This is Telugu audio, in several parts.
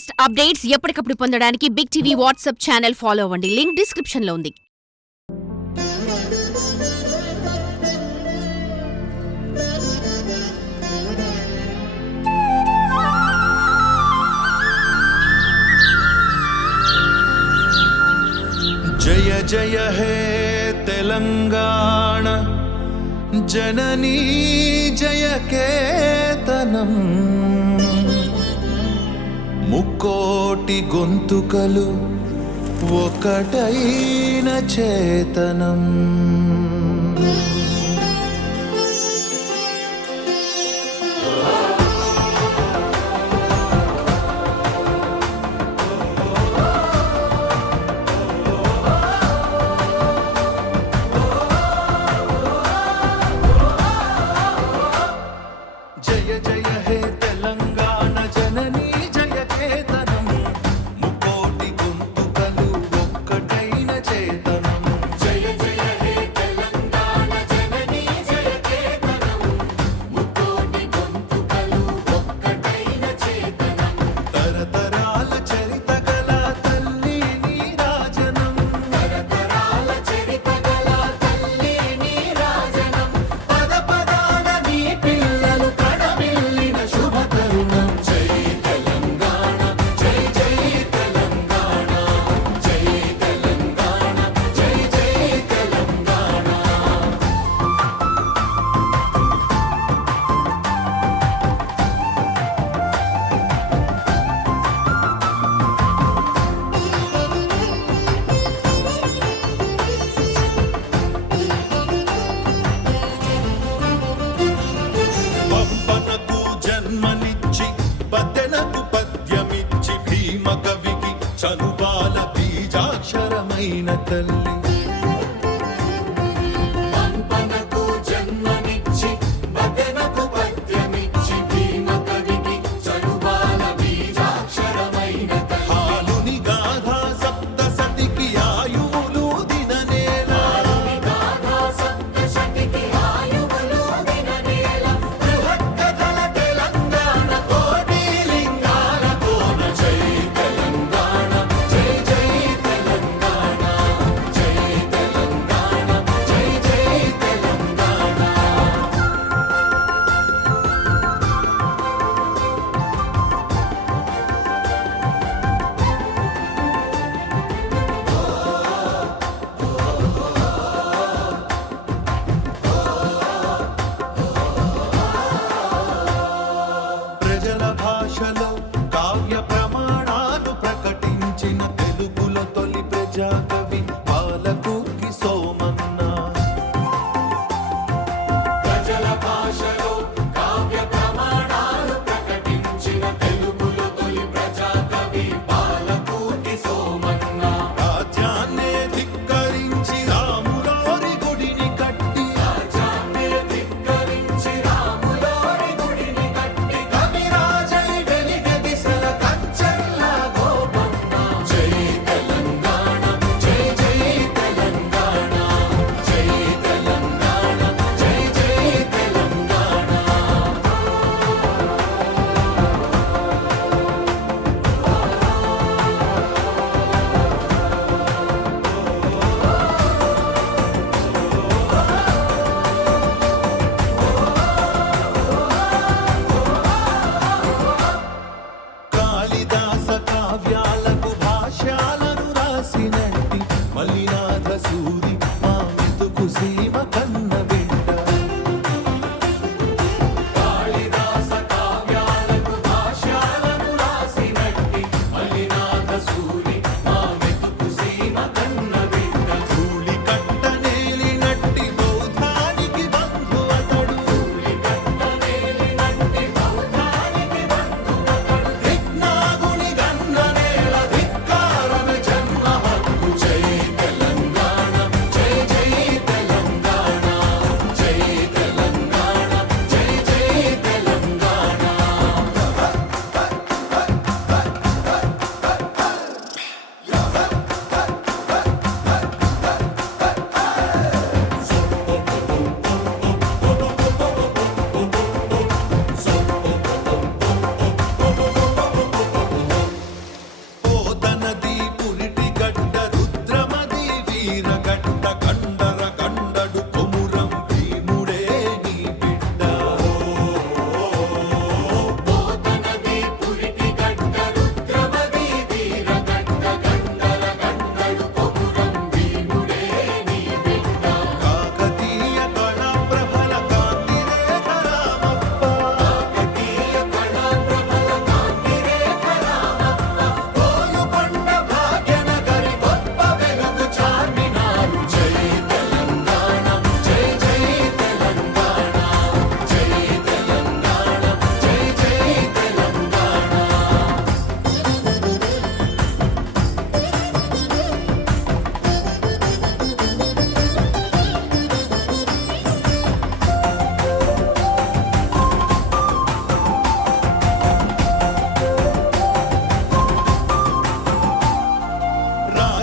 లేటెస్ట్ అప్డేట్స్ ఎప్పటికప్పుడు పొందడానికి Big TV WhatsApp channel follow అవ్వండి. లింక్ డిస్క్రిప్షన్ లో ఉంది. జయ జయ హే తెలంగాణ జననీ జయ కేతనం, ముక్కోటి గొంతుకలు ఒకటైన చేతనం. జయ జయ హే తెలంగాణ జననీ జయ కేతనం, ముకోటి గొంతుకలు ఒక్కటైన చేతనం. జయ జయ హే తెలంగాణ జననీ జయ కేతనం, ముకోటి గొంతుకలు ఒక్కటైన చేతనం. తరతరాల చరిత గల తల్లి నీరాజనం, తరతరాల చరిత గల తల్లి నీరాజనం, పద పదాన నీ పిల్లలు కడమిల్లిన శుభ తరుణం. జై తెలంగాణ జై జై తెలంగాణ, జై తెలంగాణ జై జై తెలంగాణ. పంపనకు జన్మనిచ్చి పద్దెనకు పద్యమిచ్చి భీమ కవికి చనుబాల బీజాక్షరమైన తల్లి. పంపనకు జన్మనిచ్చి బదెనకు పద్యమిచ్చి భీమ కవికి చనుబాల బీజాక్షరమైన తల్లి. హాలుని గాథా సప్తసతికి ఆయువులు దిననేల, గాథా సప్తశతికి ఆయువులు దిననేల, బృహత్కథల తెలంగాణ కోటి లింగాల కోన. జై తెలంగాణ జై జై తెలంగాణ, జై తెలంగాణ జై జై తెలంగాణ. ప్రజల భాషలో కావ్య ప్రమాణాలు ప్రకటించిన తెలుగులో తొలి ప్రజాకవి పాలకుర్తి సోమన్న. ప్రజల భాషలో కావ్య ప్రమాణాలు ప్రకటించిన తెలుగులో తొలి ప్రజాకవి పాలకుర్తి సోమన్న. రాజ్యాన్నే ధిక్కరించి రాములోరి గుడిని కట్టి, రాజ్యాన్నే ధిక్కరించి రాములోరి గుడిని కట్టి, కవిరాజై వెలిగె దిశల కంచెల్ల గోపన్న. జై తెలంగాణ జై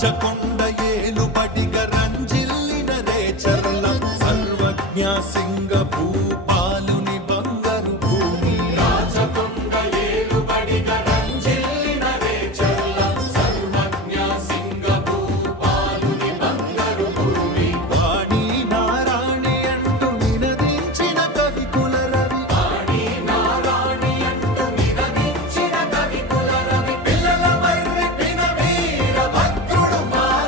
రాచకొండ ఏలుబడిగ రంజిల్లిన రేచర్ల సర్వజ్ఞ సింగ భూపాలుని బంగారు భూమి రాచకొండ ఏలుబడిగ రంజిల్లిన రేచర్ల సర్వజ్ఞ సింగ భూపాలుని బంగారు భూమి వాణి నారాణి అంటూ నినదించిన కవి కులరవి వాణి నారాణి అంటూ నినదించిన కవి కులరవి పిల్లల మర్రి పిన వీర భద్రుడు మాల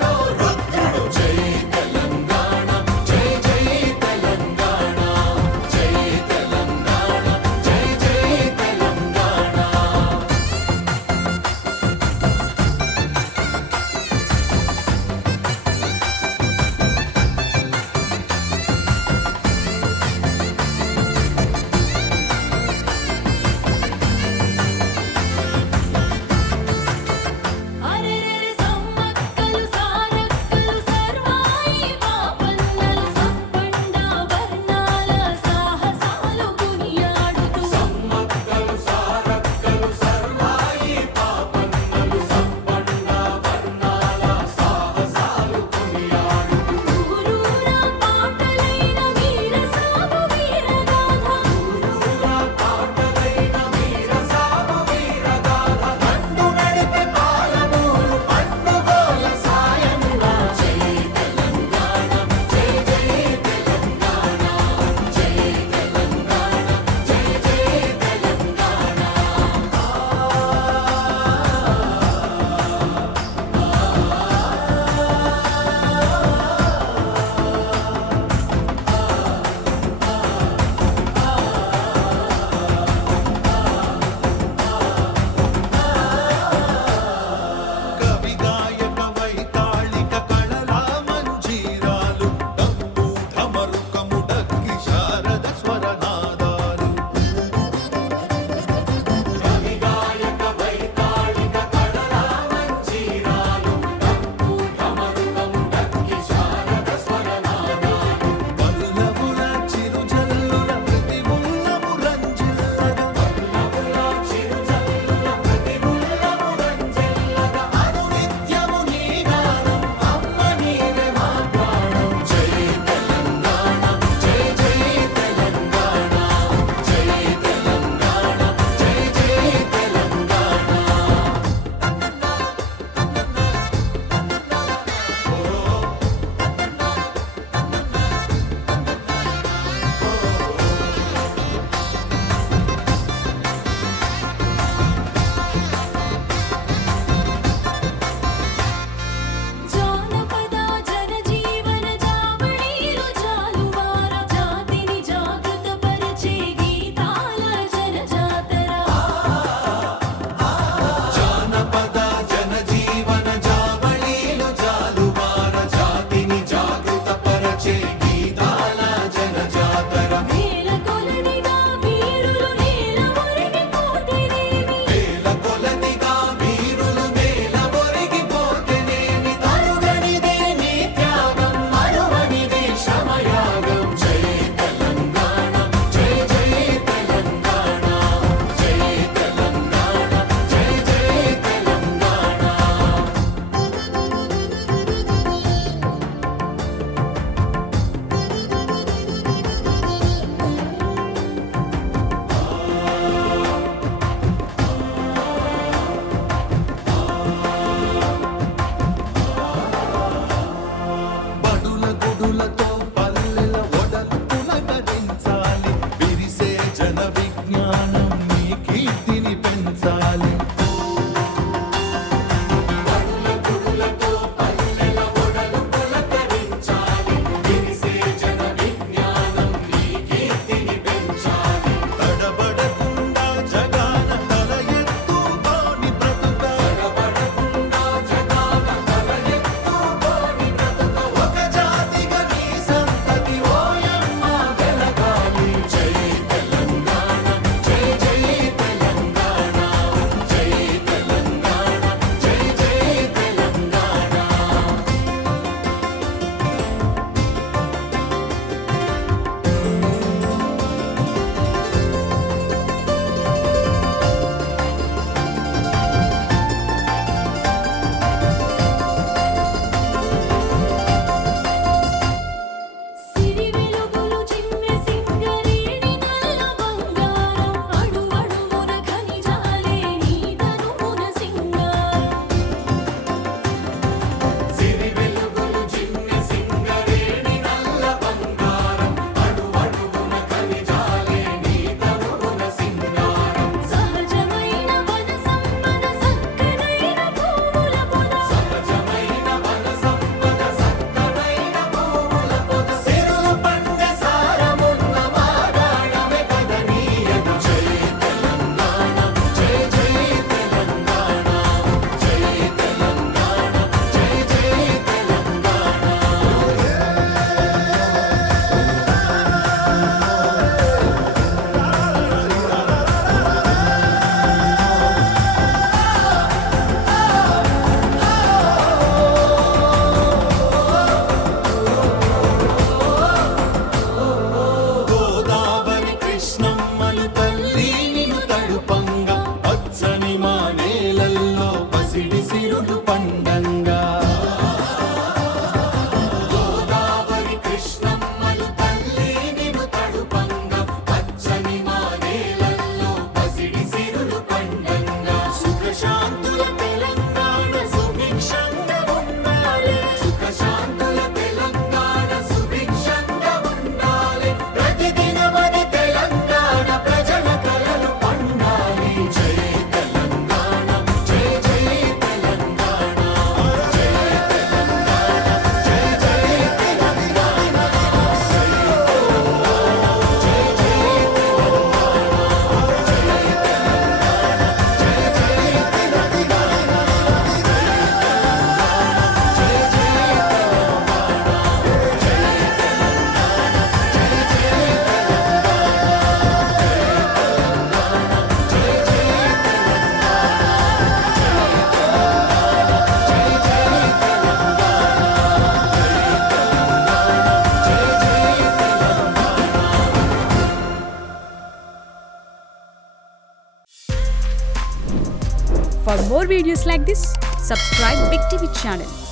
For more videos like this, subscribe Big TV channel.